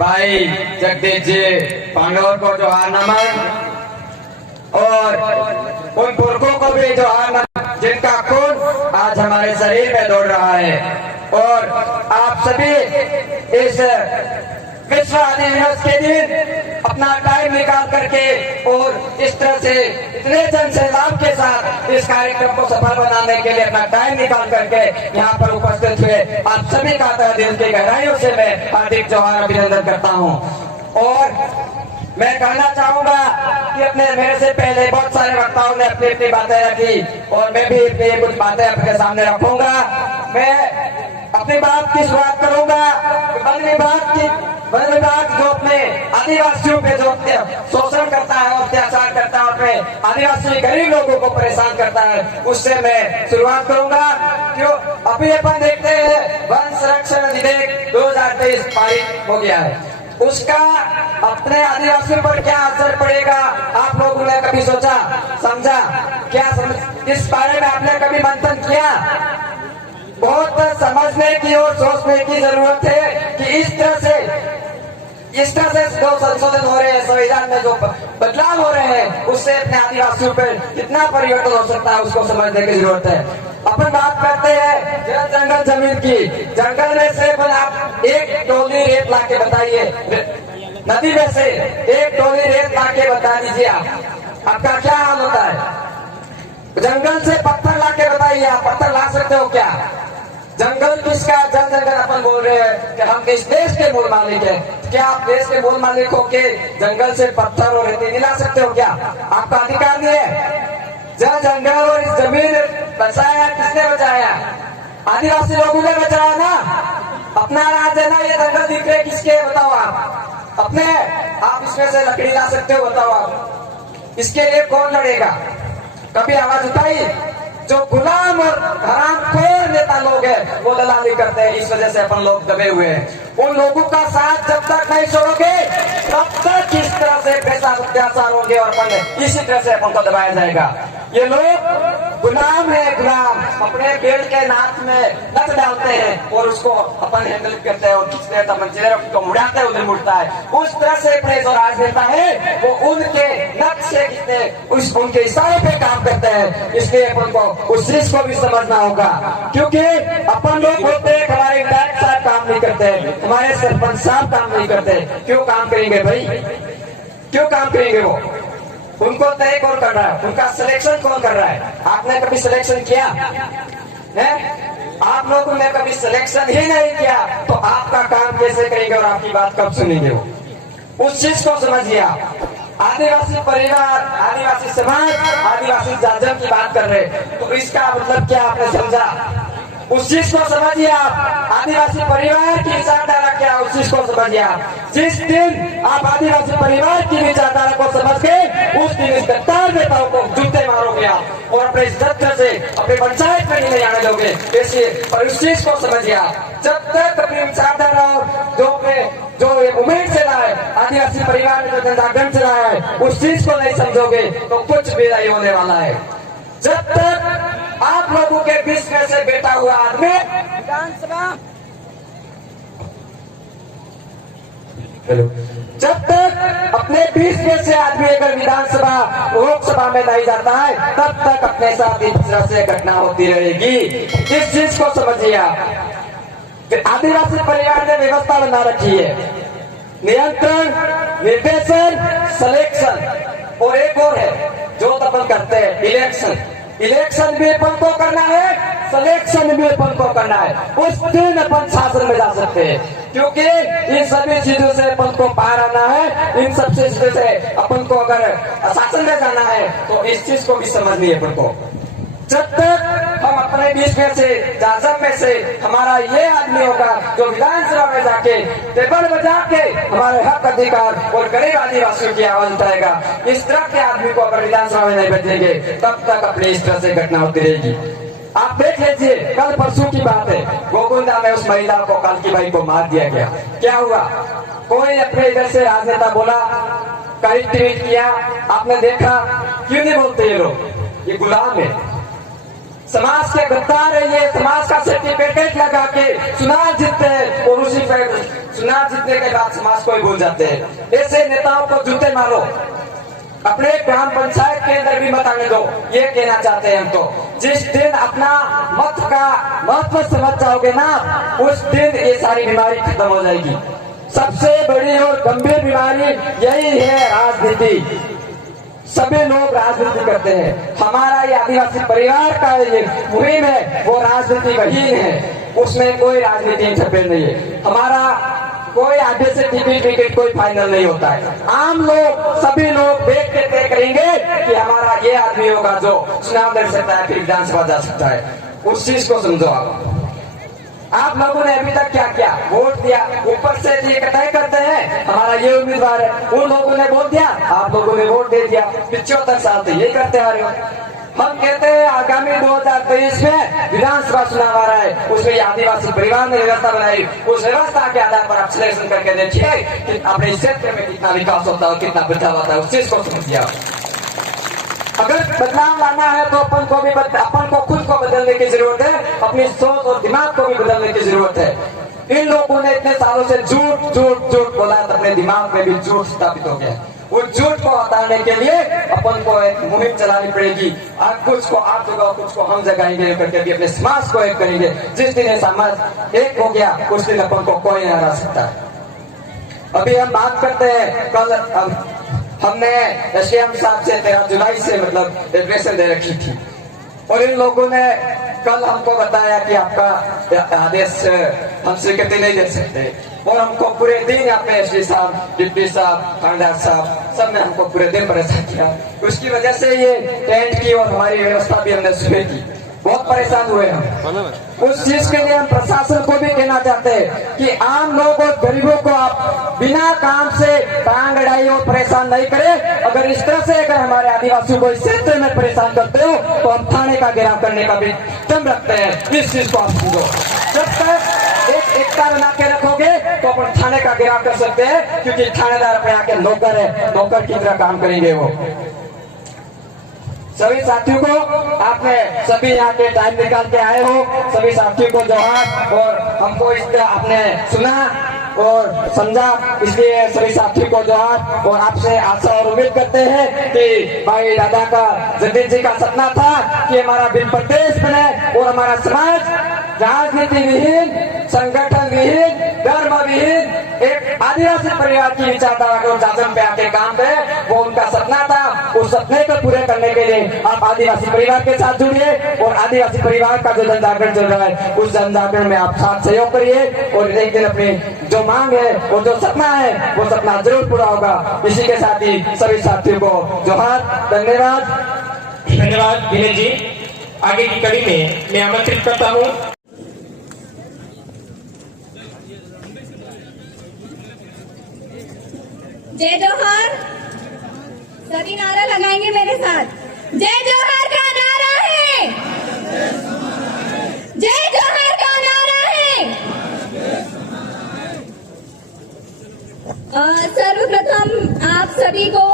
भाई जगदीश जी पांडवों को जोहार नमन, और उन पुरखों को भी जोहार नमन जिनका खून आज हमारे शरीर में दौड़ रहा है। और आप सभी इस विश्व आदि दिवस के दिन अपना टाइम निकाल करके और इस तरह से इतने जन सैलाब के साथ इस कार्यक्रम को सफल बनाने के लिए अपना टाइम निकाल करके यहाँ पर उपस्थित हुए आप सभी का तहे दिल की गहराइयों से मैं हार्दिक जोहार अभिनंदन करता हूँ। और मैं कहना चाहूंगा कि अपने मेरे से पहले बहुत सारे वक्ताओं ने अपनी अपनी बातें रखी और मैं भी अपनी कुछ बातें आपके सामने रखूंगा। मैं अपनी बात की शुरुआत करूंगा। वन विभाग जो अपने आदिवासियों पे जो शोषण करता है, अत्याचार करता है, अपने आदिवासी गरीब लोगों को परेशान करता है, उससे मैं शुरुआत करूंगा। क्यों अभी अपन देखते हैं वन संरक्षण अधिनियम 2023 पारित हो गया है, उसका अपने आदिवासियों पर क्या असर पड़ेगा आप लोगों ने कभी सोचा समझा क्या? इस बारे में आपने कभी मंथन किया? बहुत समझने की और सोचने की जरूरत है कि इस तरह से जो संशोधन हो रहे हैं, संविधान में जो बदलाव हो रहे हैं, उससे अपने आदिवासियों पर कितना परिवर्तन हो सकता है उसको समझने की जरूरत है। अपन बात करते हैं जंगल जमीन की। जंगल में से आप एक टोली रेत ला के बताइए, नदी में से एक टोली रेत ला के बता दीजिए आपका क्या हाल होता है? जंगल से पत्थर ला के बताइए, आप पत्थर ला सकते हो क्या? जंगल किसका? जन जंगल अपन बोल रहे हैं कि हम इस देश के मूल मालिक हैं। क्या आप देश के मूल मालिक हो के जंगल से पत्थर और रेती नहीं ला सकते हो क्या? आपका अधिकार नहीं है? जंगल और इस जमीन बचाया किसने बचाया? आदिवासी लोगों ने बचाया ना। अपना राज है ना, ये जंगल दिख रहे किसके बताओ आप? अपने। आप इसमें से लकड़ी ला सकते हो बताओ आप? इसके लिए कौन लड़ेगा? कभी आवाज उठाई? जो गुलाम और हरामखोर नेता लोग हैं वो दलाली करते हैं, इस वजह से अपन लोग दबे हुए हैं। उन लोगों का साथ जब तक नहीं छोड़ोगे तब तक इस तरह से पैसा अत्याचार होंगे और अपन इसी तरह से अपन को दबाया जाएगा। ये लोग गुलाम है, गुलाम अपने बेल्ट के नाक में नथ डालते हैं और उसको अपन हैंडल करते हैं और खींचते हैं, मंजिले को मुड़ाते हैं, उधर मुड़ता है। उस तरह से अपने जो राजनेता है वो उनके नथ से खींचते, उनके इशारे पे काम करते हैं। इसलिए अपन को उस चीज को भी समझना होगा, क्योंकि अपन लोग बोलते हैं हमारे विधायक साहब काम नहीं करते, हमारे सरपंच साहब काम नहीं करते। क्यों काम करेंगे भाई? क्यों काम करेंगे? वो उनको तय कौन कर रहा है? उनका सिलेक्शन कौन कर रहा है? आपने कभी सिलेक्शन किया है? आप लोगों ने कभी सिलेक्शन ही नहीं किया तो आपका काम कैसे करेंगे और आपकी बात कब सुनेंगे? वो उस चीज को समझिए। आदिवासी परिवार, आदिवासी समाज, आदिवासी जाजम की बात कर रहे, तो इसका मतलब क्या आपने समझा? उस चीज को समझिए आप। आदिवासी परिवार की विचारधारा क्या, उस चीज को समझिए आप। जिस दिन आप आदिवासी परिवार की विचारधारा को समझ के उस दिन इस गद्दार नेताओं को जूते मारोगे आप और अपने इज्जत से अपने पंचायत में नहीं आने दोगे। और उस चीज को समझिए आप। जब तक अपनी विचारधारा जो उम्मीद से रहा है, आदिवासी परिवार में जो जनजागरण चला है, उस चीज को नहीं समझोगे तो कुछ भी नहीं होने वाला है। जब तक आप लोगों के बीच में से बैठा हुआ आदमी विधानसभा, जब तक अपने बीच में से आदमी अगर विधानसभा लोकसभा में नहीं जाता है, तब तक अपने साथ इस तरह से घटना होती रहेगी। इस चीज को समझिए आप। आदिवासी परिवार ने व्यवस्था बना रखी है, नियंत्रण, निर्देशन, सिलेक्शन, और एक और है जो अपन करते हैं इलेक्शन। इलेक्शन भी अपन को करना है, सिलेक्शन भी अपन को करना है। उस दिन अपन शासन में जा सकते हैं, क्योंकि इन सभी चीजों से अपन को पार आना है। इन सब चीजों से अपन को अगर शासन में जाना है तो इस चीज को भी समझनी है अपन को। जब तक हम अपने बीच में से जाजम में से हमारा ये आदमी होगा जो विधानसभा में जाके टेबल बजा के हमारे हक अधिकार और गरीब आदिवासियों की आवाज उठाएगा, इस तरह के आदमी को अगर विधानसभा में नहीं बचेंगे तब तक अपनी इस तरह से घटना होती रहेगी। आप देख लीजिए, कल परसों की बात है, गोकुंदा में उस महिला को, कालकी बाई को मार दिया गया। क्या हुआ? कोई अपने इधर से राजनेता बोला, कहीं ट्वीट किया, आपने देखा? क्यों नहीं बोलते ये लोग? ये गुलाम है। समाज के गद्दार है ये, समाज का सर्टिफिकेट लगा के चुनाव जीतते हैं और उसी पे चुनाव जीतने के बाद समाज को ही भूल जाते हैं। ऐसे नेताओं को जूते मारो, अपने ग्राम पंचायत के अंदर भी मत आने दो, ये कहना चाहते हैं हम। तो जिस दिन अपना मत का महत्व समझ जाओगे ना, उस दिन ये सारी बीमारी खत्म हो जाएगी। सबसे बड़ी और गंभीर बीमारी यही है राजनीति। सभी लोग राजनीति करते हैं। हमारा ये आदिवासी परिवार का ये मुहिम है, वो राजनीति विहीन है, उसमें कोई राजनीति इंटरफेयर नहीं है। हमारा कोई आगे से टिकट कोई फाइनल नहीं होता है। आम लोग, सभी लोग देख के तय करेंगे कि हमारा ये आदमी होगा जो चुनाव लड़ सकता है, फिर विधानसभा जा सकता है। उस चीज को समझो। आप लोगों ने अभी तक क्या किया? वोट दिया, ऊपर से ये तय करते हैं हमारा ये उम्मीदवार है, उन लोगों ने वोट दिया, आप लोगों ने वोट दे दिया। 75 साल से यही करते आ रहे हो। हम कहते हैं आगामी 2023 में विधानसभा चुनाव आ रहा है, उसमें आदिवासी परिवार ने व्यवस्था बनाई, उस व्यवस्था के आधार पर आप सिलेक्शन करके देखिए कि अपने क्षेत्र में कितना विकास होता है, कितना बदलाव होता है, उस चीज को समझिए। अगर बदलाव लाना है तो अपन को खुद को बदलने की जरूरत है, अपनी सोच और दिमाग को भी बदलने की जरूरत है। इन लोगों ने इतने सालों से झूठ बोला, अपने दिमाग में भी झूठ स्थापित हो गया। उस झूठ को हटाने के लिए अपन को एक मुहिम चलानी पड़ेगी। आज कुछ को आप जगह, कुछ को हम जगाएंगे करके भी अपने समाज को एक करेंगे। जिस दिन ये समाज एक हो गया, उस दिन अपन को कोई नहीं हरा सकता। अभी हम बात करते हैं, कल हमने एसडीएम साहब से 13 जुलाई से मतलब एप्लीकेशन दे रखी थी, और इन लोगों ने कल हमको बताया कि आपका आदेश हम स्वीकृति नहीं दे सकते, और हमको पूरे दिन यहाँ पे एसडी साहब, डिप्टी साहब, थानेदार साहब सब ने हमको पूरे दिन परेशान किया। उसकी वजह से ये टेंट की और हमारी व्यवस्था भी हमने सुबह की, बहुत परेशान हुए हम। उस चीज के लिए हम प्रशासन को भी कहना चाहते हैं कि आम लोग और गरीबों को आप बिना काम से टांग अड़ाई और परेशान नहीं करें। अगर इस तरह से अगर हमारे आदिवासियों को इस क्षेत्र में परेशान करते हो तो हम थाने का घेराव करने का भी दम रखते हैं। इस चीज को आप समझो। जब तक एक एकता बना के रखोगे तो अपन थाने का घेराव कर सकते हैं, क्योंकि थानेदार अपने यहाँ के नौकर है, नौकर की तरह काम करेंगे वो। सभी साथियों को, आपने सभी यहाँ के टाइम निकाल के आए हो, सभी साथियों को जोहार। और हमको इस तरह आपने सुना और समझा, इसलिए सभी साथियों को जोहार। और आपसे आशा और उम्मीद करते हैं कि भाई दादा का, जगदीश जी का सपना था कि हमारा बिल प्रदेश बने और हमारा समाज राजनीति विहीन, संगठन विहीन, धर्म विहीन एक आदिवासी परिवार की विचारधारा को शासन पे आके काम करे, वो उनका सपना था। उस सपने को पूरे करने के लिए आप आदिवासी परिवार के साथ जुड़िए, और आदिवासी परिवार का जो जन जागरण चल रहा है उस जन जागरण में आप साथ सहयोग करिए, और एक दिन अपनी जो मांग है और जो सपना है वो सपना जरूर पूरा होगा। इसी के साथ ही सभी साथियों को जोहार, धन्यवाद। धन्यवाद विनय जी। आगे की कड़ी में मैं आमंत्रित करता हूँ जय जोहार। सभी नारा लगाएंगे मेरे साथ। जय जोहार का नारा है, जय जोहार का नारा है। सर्वप्रथम आप सभी को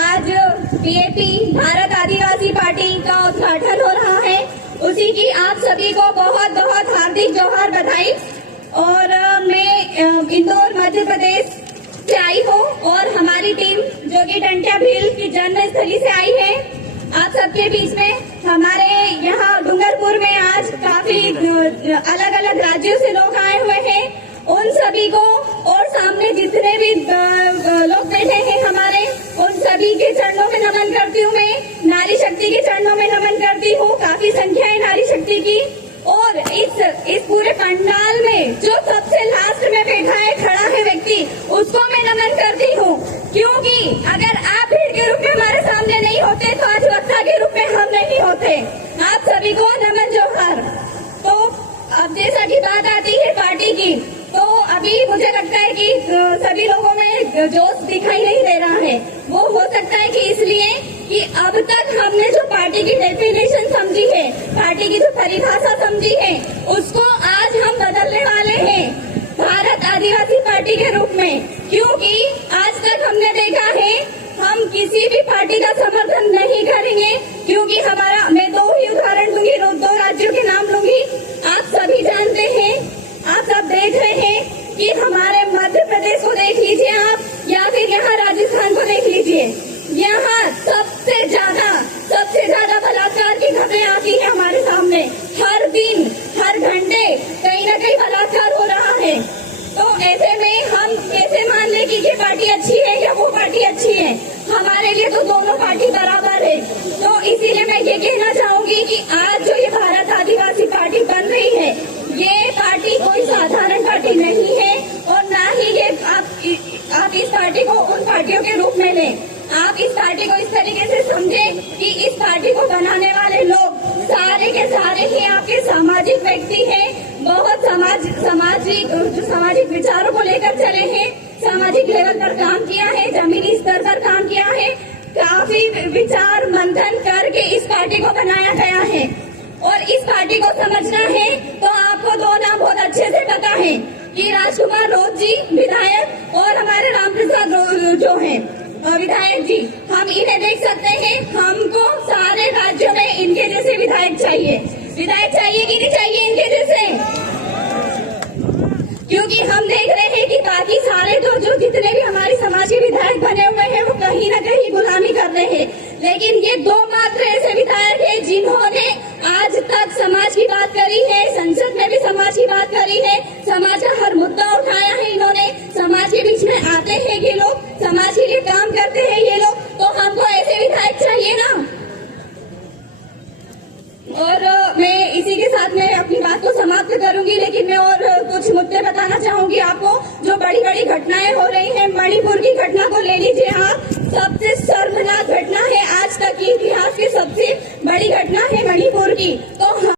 आज बीएपी भारत आदिवासी पार्टी का उद्घाटन हो रहा है, उसी की आप सभी को बहुत बहुत हार्दिक जोहार, बधाई। और मैं इंदौर मध्य प्रदेश से आई हूँ, और हमारी टीम जो कि टंट्या भील की जन्मस्थली से आई है। आप सबके बीच में हमारे यहाँ डूंगरपुर में आज काफी अलग अलग राज्यों से लोग आए हुए हैं, उन सभी को और सामने जितने भी लोग बैठे हैं हमारे, उन सभी के चरणों में नमन करती हूँ। मैं नारी शक्ति के चरणों में नमन करती हूँ। काफी संख्या है नारी शक्ति की। और इस पूरे पंडाल में जो सबसे लास्ट में बैठा है, खड़ा है व्यक्ति, उसको मैं नमन करती हूँ, क्योंकि अगर आप भीड़ के रूप में हमारे सामने नहीं होते तो आज वक्ता के रूप में हम नहीं होते। आप सभी को नमन जोहार। तो अब जैसा की बात आती है पार्टी की, तो अभी मुझे लगता है कि सभी लोगों में जोश दिखाई नहीं दे रहा है। वो हो सकता है कि इसलिए कि अब तक हमने जो पार्टी की डेफिनेशन समझी है, पार्टी की जो परिभाषा समझी है, उसको आज हम बदलने वाले हैं भारत आदिवासी पार्टी के रूप में। क्योंकि आज तक हमने देखा है हम किसी भी पार्टी का समर्थन नहीं करेंगे, क्योंकि हमारा, मैं दो ही उदाहरण दूंगी, दो हमारे लिए तो दोनों पार्टी बराबर है। तो इसीलिए मैं ये कहना चाहूंगी कि आज जो ये भारत आदिवासी पार्टी बन रही है, ये पार्टी कोई साधारण पार्टी नहीं है और ना ही ये आप इस पार्टी को उन पार्टियों के रूप में लें। आप इस पार्टी को इस तरीके से समझें कि इस पार्टी को बनाने वाले लोग सारे के सारे ही आपके सामाजिक व्यक्ति हैं, बहुत सामाजिक विचारों को लेकर चले हैं, सामाजिक लेवल पर काम किया है, जमीनी स्तर पर काम किया है, काफी विचार मंथन करके इस पार्टी को बनाया गया है। और इस पार्टी को समझना है तो आपको दो नाम बहुत अच्छे से पता है कि राजकुमार रोज जी विधायक और हमारे रामप्रसाद जो हैं विधायक जी, हम इन्हें देख सकते हैं। हमको सारे राज्यों में इनके जैसे विधायक चाहिए कि नहीं चाहिए इनके जैसे? क्योंकि हम देख रहे हैं कि बाकी सारे जो जितने भी हमारे समाज के विधायक बने हुए हैं वो कहीं न कहीं गुलामी कर रहे हैं, लेकिन ये दो मात्र ऐसे विधायक हैं जिन्होंने आज तक समाज की बात करी है, संसद में भी समाज की बात करी है।